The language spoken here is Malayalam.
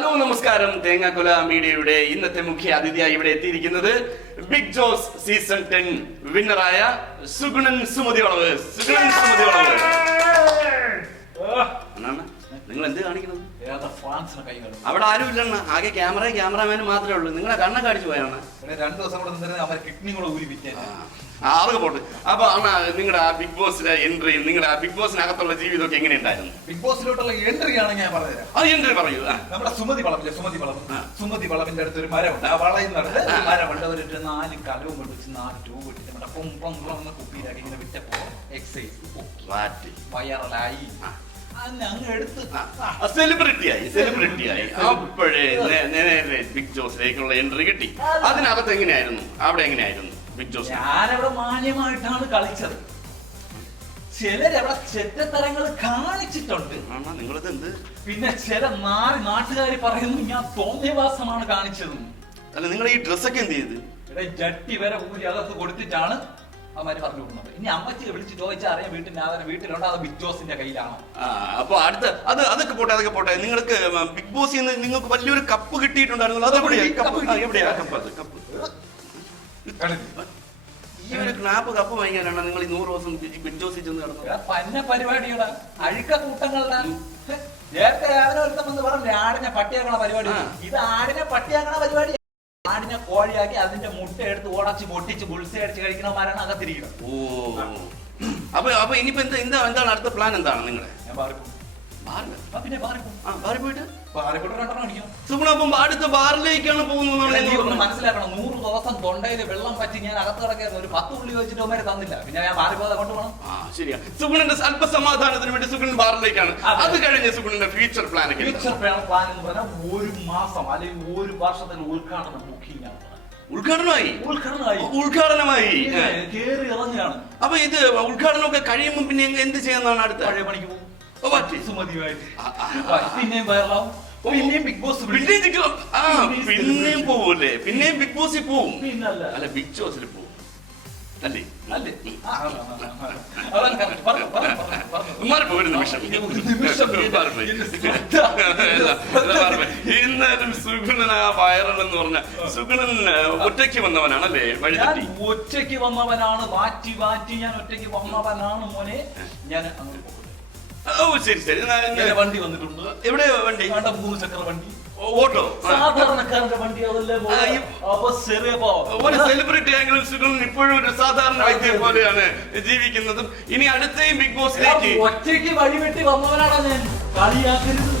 ഹലോ നമസ്കാരം. തേങ്ങാക്കൊല മീഡിയയുടെ ഇന്നത്തെ മുഖ്യ അതിഥിയായി ഇവിടെ എത്തിയിരിക്കുന്നത് ബിഗ് ജോസ് സീസൺ 10 വിന്നറായ സുഗുണൻ സുമതി വളവ്. നിങ്ങൾ എന്ത് കാണിക്കുന്നത്? അവിടെ ആരും ഇല്ലെണ്ണ, ആകെ ക്യാമറമാനും മാത്രമേ ഉള്ളൂ. നിങ്ങളെ കണ്ണൊക്കെ അടിച്ചു പോയാണ്. 2 ദിവസം കൂടെ കിഡ്നി കൂടെ ഊരി വിറ്റേ ആളുകൾ പോട്ട്. അപ്പൊ നിങ്ങളുടെ ആ ബിഗ് ബോസിലെ എൻട്രി, നിങ്ങളുടെ ആ ബിഗ് ബോസിനകത്തുള്ള ജീവിതമൊക്കെ എങ്ങനെയുണ്ടായിരുന്നു? ബിഗ് ബോസിലോട്ടുള്ള എൻട്രി ആണ് ഞാൻ പറഞ്ഞുതരാം. ആ എൻട്രി പറയൂ. നമ്മുടെ സുമതി വളവിന്റെ അടുത്ത് ഒരു മരമുണ്ട്. ആ വളയിൽ നടന്ന് മരമുണ്ട്. ഒരു 4 കലവും കൊണ്ടുവച്ച് 4 ട്യൂബ് ഇട്ടിട്ട് നമ്മുടെ പൊമ്പൊന്ന് കുപ്പിയിലാക്കി ഇങ്ങനെ വിറ്റപ്പോ എക്സൈസ് വൈറലായി. സെലിബ്രിറ്റിയായി അപ്പോഴേ നേരെ ബിഗ് ജോസിലേക്കുള്ള എൻട്രി കിട്ടി. അതിനകത്ത് എങ്ങനെയായിരുന്നു? അവിടെ എങ്ങനെയായിരുന്നു ബിഗ് ജോസ്? ഞാനവിടെ മാന്യമായിട്ടാണ് കളിച്ചത്. ചിലരവിടെ ചെറ്റത്തരങ്ങൾ കാണിച്ചിട്ടുണ്ട്. നിങ്ങളത് എന്ത്? പിന്നെ ചില നാട്ടുകാർ പറയുന്നു ഞാൻ തോന്നിയവാസമാണ് കാണിച്ചത്. അല്ല, നിങ്ങൾ ഈ ഡ്രസ്സൊക്കെ എന്ത് ചെയ്ത്? ജട്ടി വരെ ഊരി അകത്ത് കൊടുത്തിട്ടാണ് അവന്മാര് പറഞ്ഞു കൊടുക്കുന്നത്. ഇനി അമ്മച്ചിയെ വിളിച്ച് ചോദിച്ചാൽ അറിയാം വീട്ടിലുണ്ടോ അത് ബിഗ് ജോസിന്റെ കയ്യിലാണോ. അപ്പൊ അടുത്ത അതൊക്കെ പോട്ടെ. നിങ്ങൾക്ക് ബിഗ് ബോസിൽ നിന്ന് നിങ്ങൾക്ക് വലിയൊരു കപ്പ് കിട്ടിയിട്ടുണ്ടായിരുന്നു. അതെവിടെയാ കപ്പ്? ഈ ഒരു കപ്പ് വാങ്ങിക്കാനാണ് നിങ്ങൾ ഈ 100 ദിവസം ബിഗ് ജോസിൽ ചെന്ന് നടന്നത്? പന്ന പരിപാടികളാ, അഴുക്ക കൂട്ടങ്ങളുടെ. നേരത്തെ രാവിലെ ഒരുത്തമെന്ന് പറഞ്ഞ ആടിനെ പട്ടിയാക്കണ പരിപാടി. ഇത് ആടിനെ പട്ടിയാക്കണ പരിപാടി. ആടിനെ കോഴിയാക്കി അതിന്റെ മുട്ട എടുത്ത് ഉടച്ച് പൊട്ടിച്ച് ബുൾസ അടിച്ച് കഴിക്കണമാരാണ് അകത്തിരിക്കുന്നത്. അപ്പൊ ഇനിയിപ്പോ എന്താണ് അടുത്ത പ്ലാൻ? എന്താണ് നിങ്ങളെ? അടുത്ത ബാറിലേക്കാണ് പോകുന്നത്. മനസ്സിലാക്കണം. 100 ദിവസം തൊണ്ടയിൽ വെള്ളം പറ്റി ഞാൻ അകത്ത് കിടക്കാൻ ഒരു 10 ഉള്ളി വെച്ചിട്ട് അവന്മാരെ തന്നില്ല. പിന്നെ ഞാൻ ബാറിൽ പോകാതെ കൊണ്ടുപോകണം. ശരിയാ. സുഗുണന്റെ അല്പസമാധാനത്തിന് വേണ്ടി സുഗുണൻ ബാറിലേക്കാണ്. അത് കഴിഞ്ഞ സുഗുണന്റെ ഫ്യൂച്ചർ പ്ലാൻ എന്ന് പറഞ്ഞാൽ 1 മാസം അല്ലെങ്കിൽ 1 വർഷത്തിന് ഉദ്ഘാടനം ബുക്കിംഗ് ആണ്. ഉദ്ഘാടനമായി കേറി ഇറങ്ങിയാണ്. അപ്പൊ ഇത് ഉദ്ഘാടനമൊക്കെ കഴിയുമ്പോൾ പിന്നെ എന്ത് ചെയ്യുന്നതാണ്? അടുത്ത പഴയ പണിക്ക് പോകും. സുമതിയുമായിട്ട് പിന്നെയും വൈറലാവും. പിന്നെയും ബിഗ് ബോസ് പിന്നെയും പോവൂല്ലേ? പിന്നെയും ബിഗ് ബോസിൽ പോവും. അല്ല, ബിഗ് ജോസിൽ പോവും അല്ലേ? ഒരു നിമിഷം. ഇന്നാലും സുഗുണൻ ആ വൈറൽ എന്ന് പറഞ്ഞ സുഗുണൻ ഒറ്റയ്ക്ക് വന്നവനാണല്ലേ? ഒറ്റയ്ക്ക് വന്നവനാണ്. വാറ്റി ഞാൻ ഒറ്റയ്ക്ക് വന്നവനാണ് മോനെ. ഞാൻ ശരി. വണ്ടി വന്നിട്ടുണ്ട്. എവിടെ വണ്ടി? 3 ചക്ര വണ്ടി. ഓട്ടോ. സാധാരണക്കാരന്റെ വണ്ടി. ഒരു സെലിബ്രിറ്റി ആയെങ്കിലും സുഗുണൻ ഇപ്പോഴും ഒരു സാധാരണ വ്യക്തിയെ പോലെയാണ് ജീവിക്കുന്നതും. ഇനി അടുത്തയും ബിഗ് ബോസിലേക്ക് ഒറ്റയ്ക്ക് വഴിവെട്ടി വന്നവനാണ് ഞാൻ. കളിയാക്കരുത്.